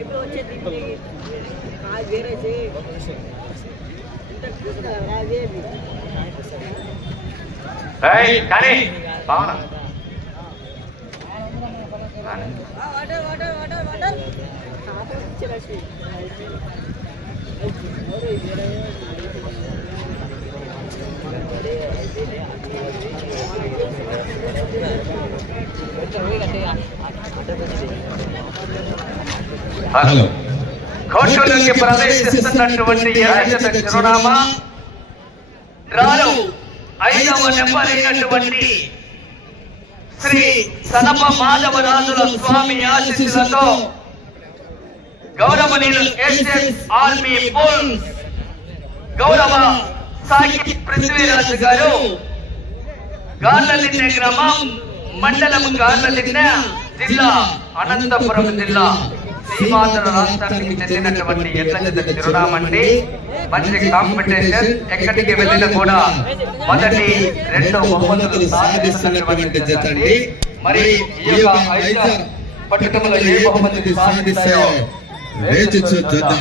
ఇప్పుడు వచ్చేది ఇంటికి వేరే కానీ భావన water water water water. Hello. కోర్టులోకి ప్రవేశిస్తున్నటువంటి ఎర్రజత చిరునామా రాను ఐదవ నెంబర్ అయినటువంటి శ్రీ సనప మాధవరాజుల స్వామి ఆశీస్సులతో గౌరవనీయులు ఎస్ఎస్ ఆర్మీ పోల్ గౌరవ సాకి పృథ్వీరాజు గారు గార్లలిన్నె గ్రామం మండలం గార్లలిన్నె జిల్లా అనంతపురం జిల్లా. సీమాంధ్ర రాష్ట్రానికి చెందినటువంటి ఎట్ల చిరునామండి. మంచి కాంపిటీషన్ ఎక్కడికి వెళ్ళినా కూడా మొదటి రెండో బహుమతులు సాధిస్తున్నటువంటి జతండి. మరి ఈ యొక్క ఐదు ఏ బహుమతి సాధిస్తాయో వేచి చూద్దాం.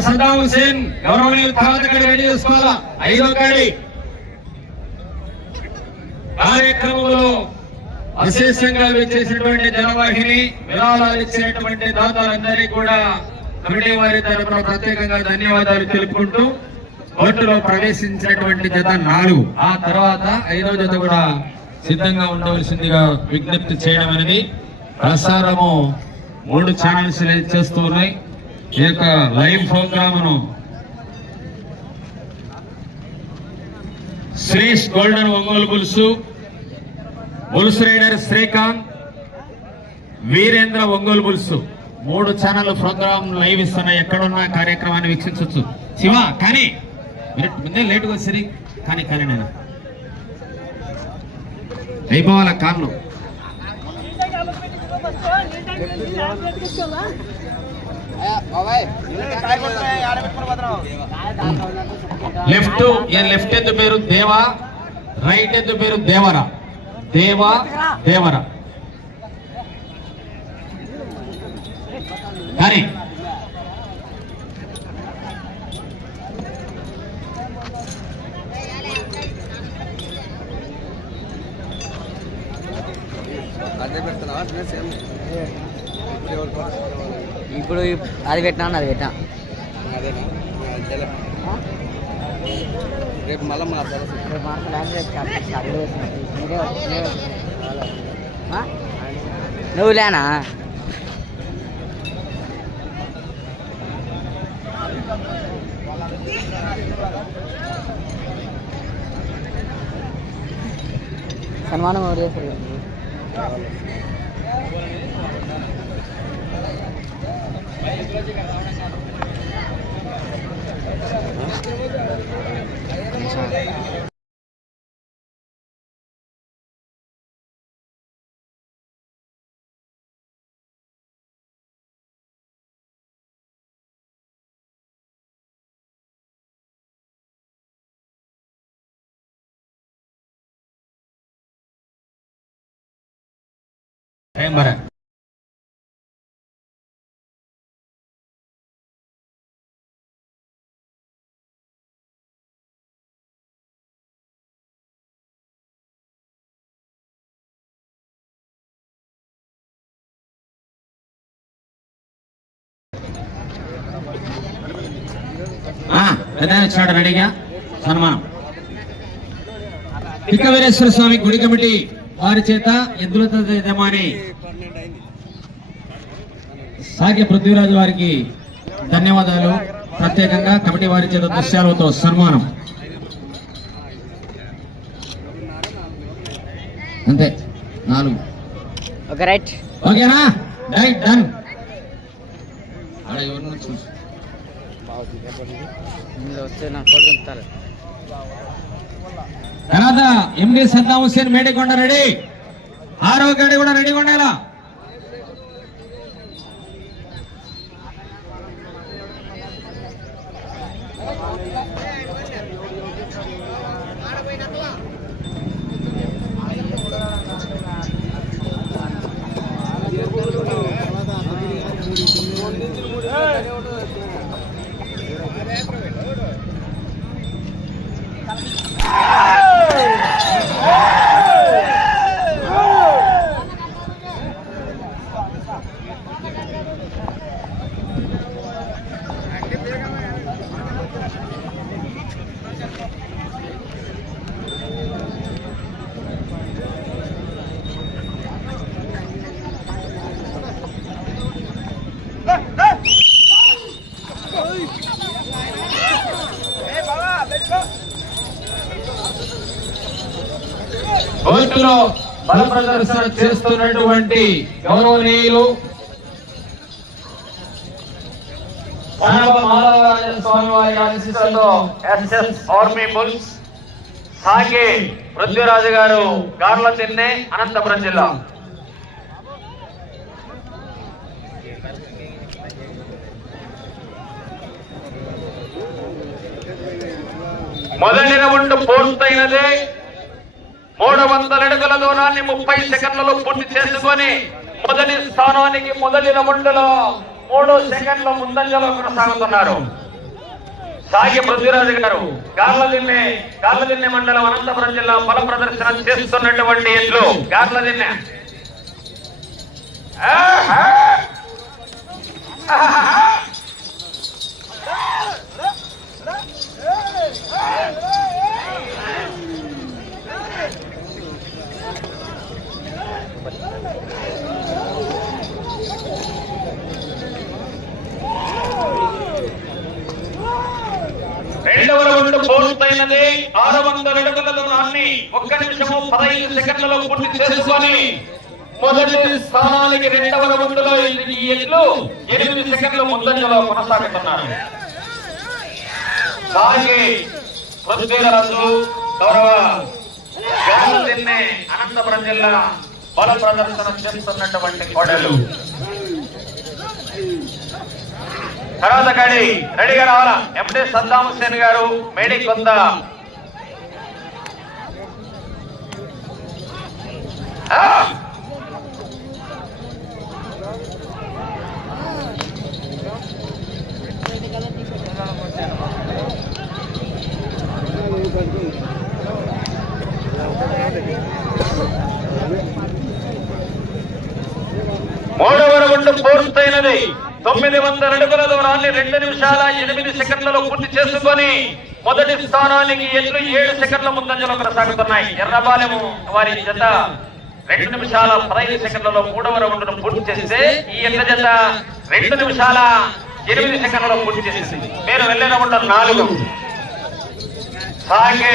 వేడికొండ సద్దాం హుసేన్ గౌరవనీయులు తర్వాత రెడీ చేసుకోవాలా ఐదో కాడి. కార్యక్రమంలో విశేషంగా వచ్చేసినటువంటి జనవాహిని విరాళాలు ఇచ్చినటువంటి దాతలందరికీ కూడా కమిటీ వారి తరఫున ప్రత్యేకంగా ధన్యవాదాలు తెలుపుకుంటూ కోర్టులో ప్రవేశించినటువంటి జత నాలుగు. ఆ తర్వాత ఐదో జత కూడా సిద్ధంగా ఉండవలసిందిగా విజ్ఞప్తి చేయడం అనేది ప్రసారము మూడు ఛానల్స్ చేస్తూ ఉన్నాయి. ఈ యొక్క లైవ్ ప్రోగ్రామును Sreesh golden Ongole bulls bulls raider Srikanth Veerendra Ongole bulls మూడు ఛానల్ ప్రోగ్రామ్ లైవ్ ఇస్తున్నాయి. ఎక్కడున్న కార్యక్రమాన్ని వీక్షించవచ్చు. శివ కానీ మీరు ముందే లేటుగా వచ్చి కానీ కానీ నేను. అయిపోవాల కార్లు? లెఫ్ట్ లెఫ్ట్ ఎందు పేరు? దేవా. రైట్ ఎందు పేరు? దేవర. దేవా దేవర. కానీ ఇప్పుడు అది పెట్టినా అది పెట్టినా. రేపు మళ్ళీ మన రేపు మాత్రం లాంగ్వేజ్ అడుగు వేసినట్టు. మీరే వచ్చి- మీరే వచ్చి. ఆ? నువ్వు లేనా? సన్మానం ఎవరు చేస్తారు? ఏం మరి పెద్ద వచ్చాడు రెడీగా? సన్మానం. తిక్కవీరేశ్వర స్వామి గుడి కమిటీ వారి చేత ఎద్దులతో యజమాని సాగే పృథ్వీరాజు వారికి ధన్యవాదాలు. ప్రత్యేకంగా కమిటీ వారి చేత దృశ్యాలతో సన్మానం. అంతే నాలుగు. Okay right. ఓకేనా? Right done. చూసు. తర్వాత ఎండి సద్దా హుసేన్ మేడికొండ రెడీ. ఆరో గడి కూడా రెడీగా ఉండాలా? Yeah. బల ప్రదర్శన చేస్తున్నటువంటి గౌరవనీయులు స్వామి వారి ఆశీస్సులతో ఎస్ఎస్ ఆర్మీ బుల్స్ సాగే పృథ్వీరాజు గారు గార్ల తిన్నే అనంతపురం జిల్లా. మొదటి రౌండ్ పూర్తయినదే. మూడు వందల అడుగుల దూరాన్ని ముప్పై సెకండ్లలో పూర్తి చేసుకొని మొదటి స్థానానికి మొదటి రౌండ్లో మూడు సెకండ్ల ముందంజలో కొనసాగుతున్నారు సాగి పృథ్వీరాజు గారు గార్లదిన్నె గార్లదిన్నె మండలం అనంతపురం జిల్లా బల ప్రదర్శన చేస్తున్నటువంటి ఎడ్లు గార్లదిన్నె Hey! ఆహా! రెండవ రౌండ్ పూర్తయినది. ఆరు వందల అడుగుల దూరాన్ని ఒక్క నిమిషము పదహైదు సెకండ్లలో పూర్తి చేసుకొని మొదటి స్థానానికి రెండవ రౌండ్లో ఈ ఎడ్లు ఎనిమిది సెకండ్ల ముందంజలో కొనసాగుతున్నారు. సాగి పృథ్వీరాజు గౌరవ అనంతపురం జిల్లా బల ప్రదర్శన చేస్తున్నటువంటి కోడలు. తర్వాత కాడి రెడీగా రావాలా? ఎండి సద్దాం హుసేన్ గారు మేడి కొంత ఆ! మూడవ రౌండ్ పూర్తయినది. తొమ్మిది వందల అడుగుల దూరాన్ని రెండు నిమిషాల ఎనిమిది సెకండ్లలో పూర్తి చేసుకొని మొదటి స్థానానికి ఎట్లు ఏడు సెకండ్ల ముందంజలో కొనసాగుతున్నాయి. ఎర్రబాలెము వారి జత రెండు నిమిషాల పదహైదు సెకండ్లలో మూడవ రౌండ్ను పూర్తి చేస్తే ఈ ఎట్ల జత రెండు నిమిషాల ఎనిమిది సెకండ్లలో పూర్తి చేసింది. మీరు వెళ్ళే రౌండ్ నాలుగు. సాగే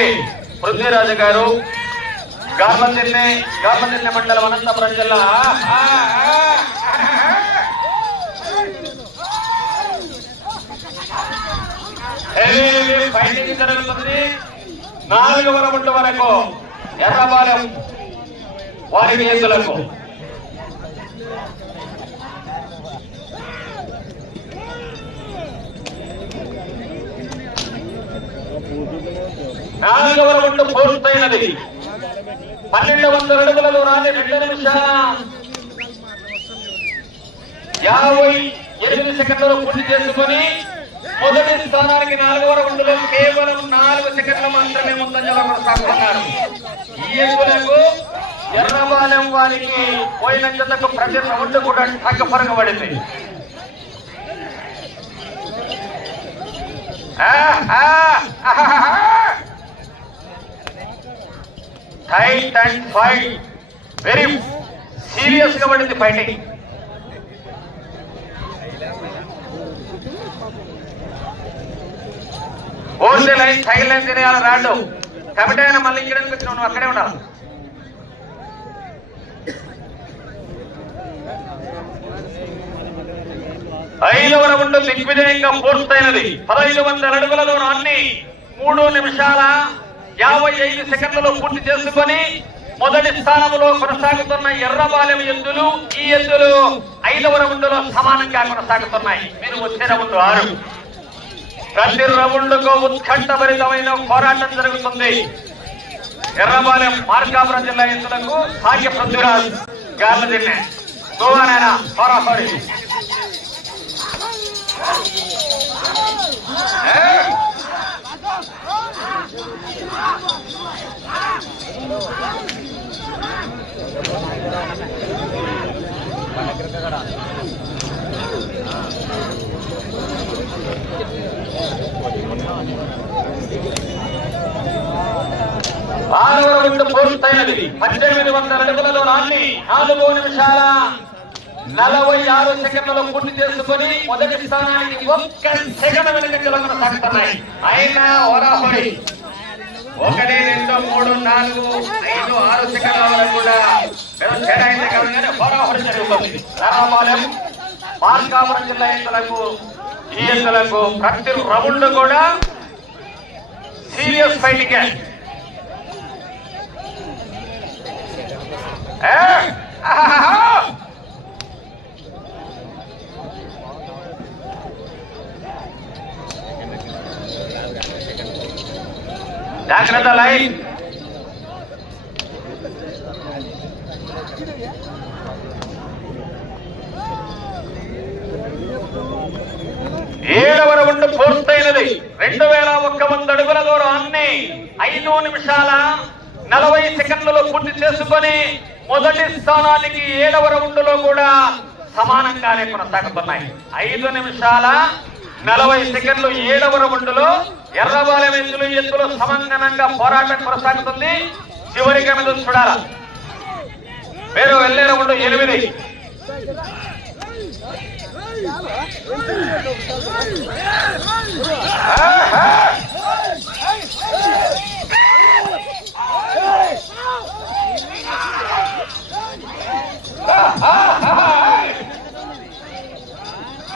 పృథ్వీరాజు గారు గార్లందిన్నె గార్లందిన్నె మండలం అనంతపురం జిల్లా. ఆ, ఆ, హెవీ జరుగుతుంది నాలుగవ రౌండ్ వరకు ఎర్రబాలెం వారి ఎద్దులకు నాలుగవ రౌండ్ పూర్తయినది పన్నెండు వందల అడుగుల దూరాన్ని రెండు నిమిషాల యాభై ఎనిమిది సెకండ్లు పూర్తి చేసుకుని మొదటి స్థానానికి నాలుగవ రౌండ్లో కేవలం నాలుగు సెకండ్లు మాత్రమే ముందంజలో కొనసాగుతున్నారు ఈ ఎన్నికలకు ఎర్రబాలెం వారికి పోయిన జతకు ప్రతి రౌండ్ కూడా పడింది టైట్ అండ్ ఫైట్ వెరీ సీరియస్గా పడింది fighting only line side line తినేయాలి రాడు కాబట్టి ఆయన మళ్ళీ ఇక్కడ వచ్చిన నువ్వు అక్కడే ఉండాలి. ఐదవ రౌండ్ దిగ్విజయంగా పూర్తయినది. పదహైదు వందల అడుగుల అన్ని మూడు నిమిషాల యాభై ఐదు సెకండ్లలో పూర్తి చేసుకొని మొదటి స్థానంలో కొనసాగుతున్న ఎర్రబాలెం ఎద్దులు ఈ ఎద్దులు ఐదవ రౌండ్లో సమానంగా కొనసాగుతున్నాయి. మీరు వచ్చే రౌండ్ ఆరు. ప్రతి రౌండ్కు ఉత్కంఠభరితమైన పోరాటం జరుగుతుంది. ఎర్రబాలెం మార్కాపురం జిల్లా ఎద్దులకు భాగ్య పృథ్వీరాజ్ గార్ల దిన్నె గోవానైనా హోరాహోరీ ఆరవ రౌండ్ పూర్తయినది. పద్దెనిమిది వందల అడుగుల నాన్ని నాలుగు నిమిషాల నలభై ఆరు సెకండ్లలో పూర్తి చేసుకొని మొదటి స్థానానికి ఒక్క సెకండ్ వెనుకంజలో కొనసాగుతున్నాయి అయినా ఓరాహోడి ఒకటి రెండు మూడు నాలుగు ఐదు ఆరు సెకండ్ల వరకు కూడా పెద్ద హోరాహోరీ జరుగుతుంది. ధర్మపాలెం మార్కాపురం జిల్లా ఎన్నికలకు ఈ ఎన్నికలకు ప్రతి రౌండ్ కూడా సీరియస్ ఫైటింగ్ జాగ్రత్త లైన్ ఏడవ రౌండ్ పూర్తయినది. రెండు వేల ఒక్క వంద అడుగుల దూరాన్ని ఐదు నిమిషాల నలభై సెకండ్లలో పూర్తి చేసుకొని మొదటి స్థానానికి ఏడవ రౌండ్లో కూడా సమానంగానే కొనసాగుతున్నాయి. ఐదు నిమిషాల నలభై సెకండ్లు ఏడవ రౌండ్లో ఎర్రబాలెం ఎత్తులు ఎత్తులు సమంగనంగా పోరాటం కొనసాగుతుంది. చివరికి మీద చూడాల. మీరు వెళ్ళే రౌండ్ ఎనిమిది.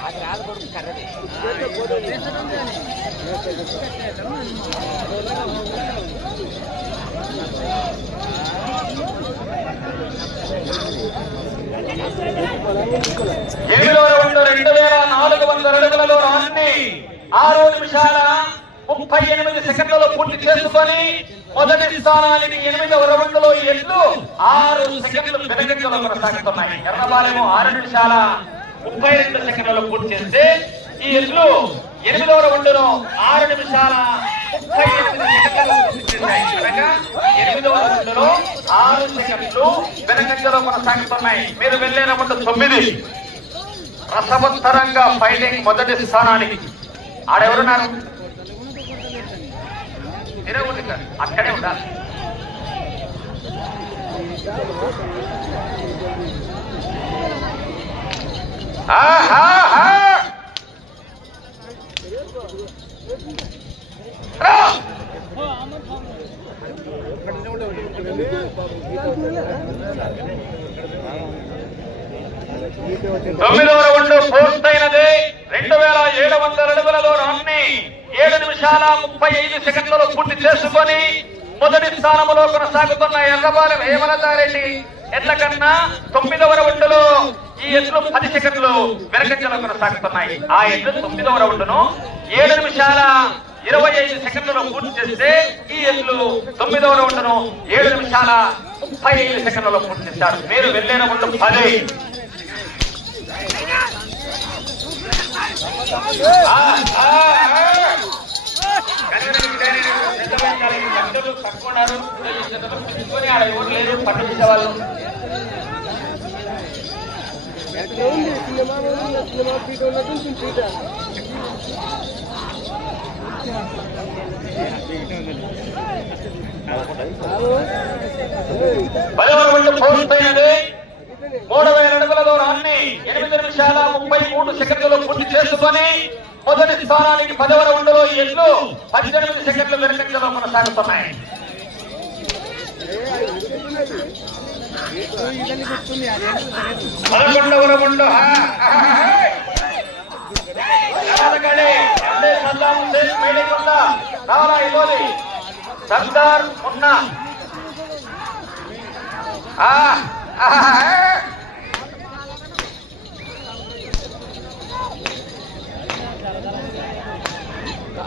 అది రాదు రెండు వేల నాలుగు వందల అడుగులలో రాన్ని ఆరు నిమిషాల ముప్పై ఎనిమిది సెకండ్లలో పూర్తి చేసుకొని మొదటి స్థానానికి ఎనిమిదవ రౌండ్లో ఎట్లు ఆరు సెకండ్లు వెనకంజలో కొనసాగుతున్నాయి. ఎర్రబాలెము ఆరు నిమిషాల ముప్పై రెండు సెకండ్లలో పూర్తి చేస్తే ఈ ఎట్లు ఎనిమిదవ రౌండ్ ఆరు నిమిషాల ముప్పై ఎనిమిది సెకండ్లలో పూర్తి చేశాయి కనుక ఎనిమిదవ రౌండ్లో ఆరు సెకండ్లు వెనకంజలో కొనసాగుతున్నాయి. మీరు వెళ్ళే రౌండ్ తొమ్మిది. రసవత్తరంగా ఫైటింగ్ మొదటి స్థానానికి. ఆడెవరున్నారు? మీరే సార్. అక్కడే ఉండాలి ఆహాహా! రా! తొమ్మిదవ రౌండ్ పూర్తయినది రెండు వేల ఏడు వందల అడుగుల దూరాన్ని ఏడు నిమిషాల ముప్పై ఐదు సెకండ్లలో పూర్తి చేసుకొని మొదటి స్థానంలో కొనసాగుతున్న ఎర్రబాలెం హేమలతారెడ్డి ఎట్ల కన్నా తొమ్మిదవ రౌండ్లో ఈ ఎట్లు పది సెకండ్లు వెనకంజలో కొనసాగుతున్నాయి. ఆ ఎట్లు తొమ్మిదవ రౌండ్ను ఏడు నిమిషాల ఇరవై ఐదు సెకండ్లలో పూర్తి చేస్తే ఈ ఎట్లు తొమ్మిదవ రౌండ్ను ఏడు నిమిషాల ముప్పై ఐదు సెకండ్లలో పూర్తి చేశారు మీరు వెళ్ళిన ముందు పది. ఆ. మూడు వేల అడుగుల దూరాన్ని ఎనిమిది నిమిషాల ముప్పై మూడు సెకండ్లలో పూర్తి చేసుకొని మొదటి స్థానానికి పదవ రౌండ్లో ఈ ఎడ్లు పద్దెనిమిది సెకండ్లు వెనుకంజలో కొనసాగుతున్నాయి. పదకొండవ రౌండ్. హా, హా, హా. ఎవరికడి? ఎండే సద్దాం హుస్సేన్ మీటింగ్ ఉందా? రావాలా ఇవ్వాలి సర్దార్ ఉన్నా ఆ, ఆ, ఆ.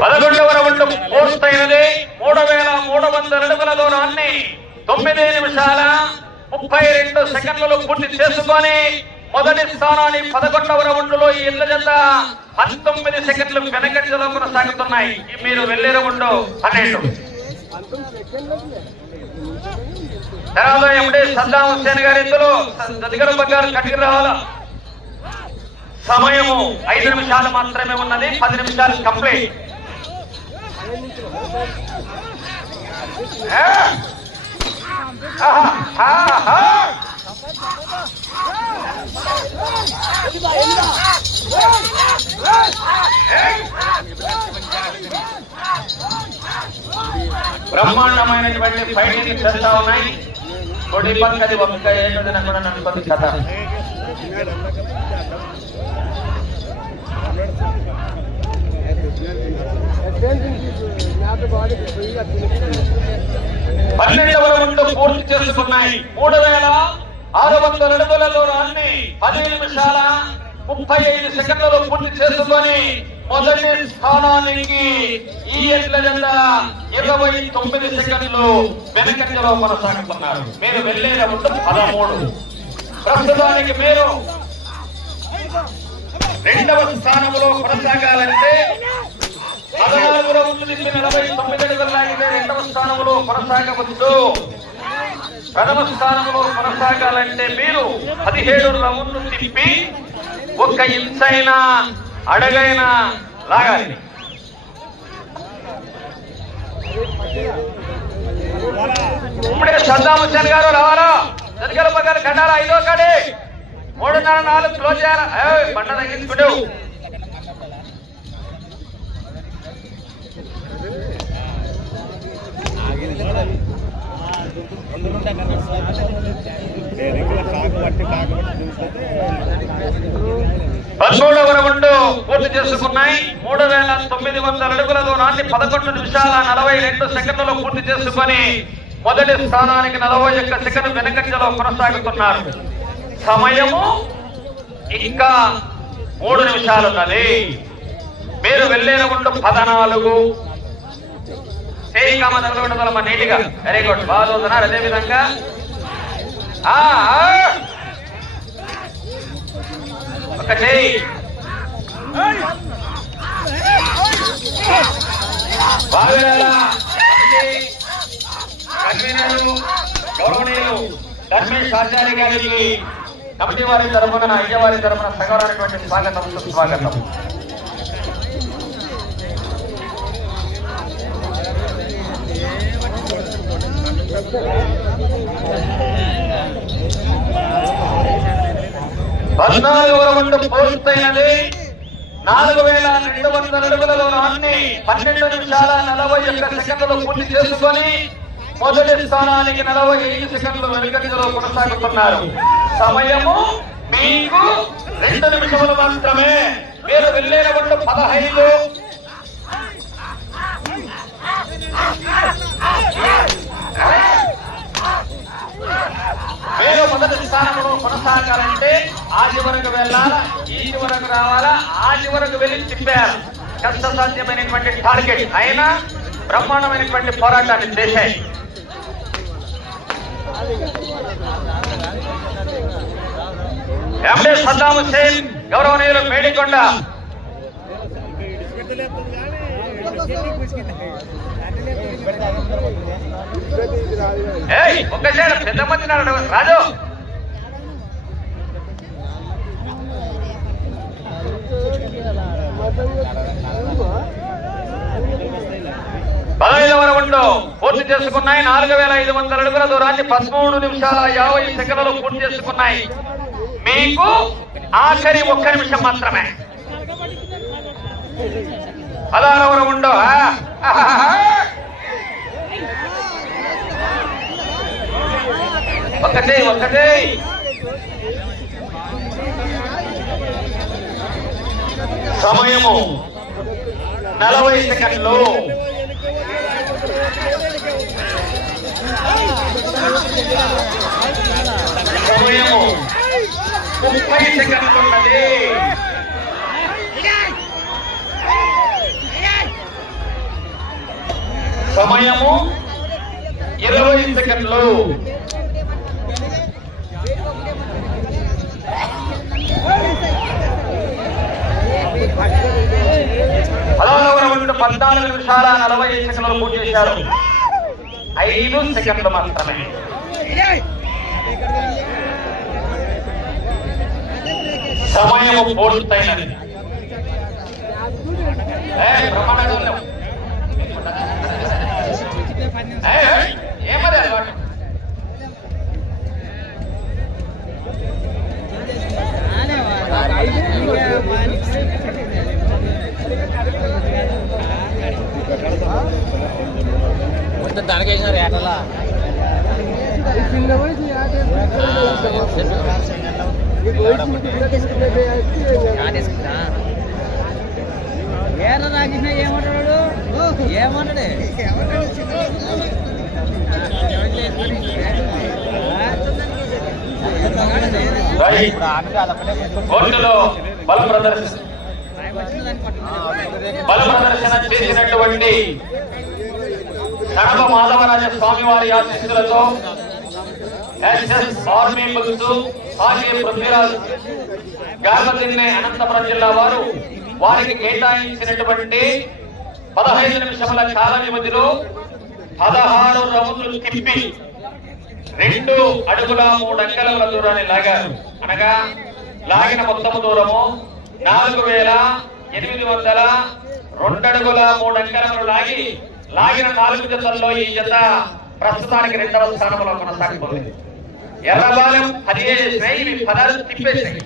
పదకొండవ రౌండ్ పూర్తయినది. మూడు వేల మూడు వందల అడుగుల దూరాన్ని తొమ్మిది నిమిషాల ముప్పై రెండు సెకండ్లలో పూర్తి చేసుకొని మొదటి స్థానాన్ని పదకొండవ రౌండ్లో ఈ ఇళ్ళ జత పంతొమ్మిది సెకండ్లు వెనకంజలో కొనసాగుతున్నాయి మీరు వెళ్ళే రౌండ్ పన్నెండు తెరాలో ఎప్పుడే సద్దాం హుస్సేన్ గారి ఇందులో దగ్గర గారు కట్టుకు రావాలా సమయము ఐదు నిమిషాలు మాత్రమే ఉన్నది పది నిమిషాలు కంప్లీట్ ఆహా! ఆహా! బ్రహ్మాండమైనటువంటి ఫైటింగ్ చేస్తా ఉన్నాయి. కొడి పక్కది ఒక్క ఏంటని కూడా నన్ను కథ. పన్నెండవ రౌండ్ పూర్తి చేస్తున్నాయి. మూడు వేల ఆరు వందల అడుగులలో దూరాన్ని పది నిమిషాల ముప్పై ఐదు సెకండ్లలో పూర్తి చేసుకొని మొదటి స్థానానికి ఈ ఎట్ల జెండా ఇరవై తొమ్మిది సెకండ్లు వెనకంజలో కొనసాగుతున్నారు. మీరు వెళ్ళేటప్పుడు పదమూడు. ప్రస్తుతానికి మీరు రెండవ స్థానంలో కొనసాగాలంటే పదనాలుగు రౌండ్లు తిప్పి నలభై తొమ్మిది అడుగులు లాగితే రెండవ స్థానంలో కొనసాగవచ్చు. ప్రథమ స్థానంలో కొనసాగాలంటే మీరు పదిహేడు రౌండ్లు తిప్పి ఒక్క ఇంచైనా అడగైనా లాగాలి. ఇప్పుడే సద్దాం హుసేన్ గారు రావాలా? జనగలప గారు కట్టాలా ఐదో కాడి. మూడున్నర నాలుగు క్లోజ్ చేయాలా? ఏయ్, బండ తగ్గించుకుంటూ పదమూడవ రౌండ్ పూర్తి చేసుకున్నాయి. మూడు వేల తొమ్మిది వందల అడుగుల దూరాన్ని పదకొండు నిమిషాల నలభై రెండు సెకండ్లలో పూర్తి చేసుకొని మొదటి స్థానానికి నలభై ఒక్క సెకండ్ వెనకంజలో కొనసాగుతున్నారు. సమయము ఇంకా మూడు నిమిషాలు ఉన్నది మీరు వెళ్ళే రౌండ్ పదనాలుగు చేయి కామ నీట్గా వెరీ గుడ్ బాగా చదువుతున్నారు అదే విధంగా ఒక చేయి. బావిరాల గౌరవనీయులు ధర్మేష్ ఆచార్య గారికి కమిటీ వారి తరఫున అయ్య వారి తరఫున సగౌరవమైనటువంటి స్వాగతం సుస్వాగతం. పద్నాలుగు రౌండ్ పూర్తయినది నాలుగు వేల రెండు వందల అడుగులలో అన్ని పన్నెండు నిమిషాల నలభై ఒక్క సెకండ్లు పూర్తి చేసుకొని మొదటి స్థానానికి నలభై ఐదు సెకండ్లు వెనుకంజలో కొనసాగుతున్నారు. సమయము మీకు రెండు నిమిషములు మాత్రమే. మీరు వెళ్ళేటువంటి పదహైదు మొదటి కొనసాగాలంటే ఆ చివరకు వెళ్ళాలా? ఈ చివరకు రావాలా? ఆ చివరకు వెళ్ళి తిప్పారు. కష్ట సాధ్యమైనటువంటి టార్గెట్? అయినా బ్రహ్మాండమైనటువంటి పోరాటాన్ని చేశాయి. ఎండే సద్దాం హుసేన్ గౌరవనీయులు మేడికొండ. ఒక్కసారి పెద్ద మంది రాజు. పదహైదవ రౌండ్ పూర్తి చేసుకున్నాయి. నాలుగు వేల ఐదు వందల అడుగుల దూరాన్ని పదమూడు నిమిషాల యాభై సెకండ్లు పూర్తి చేసుకున్నాయి. మీకు ఆఖరి ఒక్క నిమిషం మాత్రమే. పదహారవ రౌండ్. ఒకటే ఒకటే సమయము నలభై సెకండ్లు సమయము ముప్పై సెకండ్లు ఉన్నది సమయము ఇరవై సెకండ్లు పదహారవ రౌండ్ పద్నాలుగు నిమిషాల నలభై ఐదు సెకండ్లు పూర్తి చేశారు. ఐదు సెకండ్లు మాత్రమే. సమయం పూర్తయినది. ఏ, బ్రహ్మాండంగా ఏ, కోర్టులో బల ప్రదర్శన బల ప్రదర్శన చేసినటువంటి కడప మాధవరాజ స్వామి వారి ఆశీస్సులతో ఎస్ఎస్ ఆర్మీ బుక్స్ సాగే పృథ్వీరాజ్ గార్లదిన్నె అనంతపురం జిల్లా వారు వారికి కేటాయించినటువంటి పదహైదు నిమిషముల కాల వ్యవధిలో పదహారు రౌండ్లు తిప్పి రెండు అడుగుల మూడు అంకెల దూరాన్ని లాగారు. అనగా లాగిన మొత్తము దూరము నాలుగు వేల ఎనిమిది వందల రెండు అడుగుల మూడు అంకెలను లాగి లాగిన నాలుగు జతల్లో ఈ జత ప్రస్తుతానికి రెండవ స్థానంలో కొనసాగిపోయింది. ఎర్రబాలెం పదిహేను పదాలు తిప్పేసాయి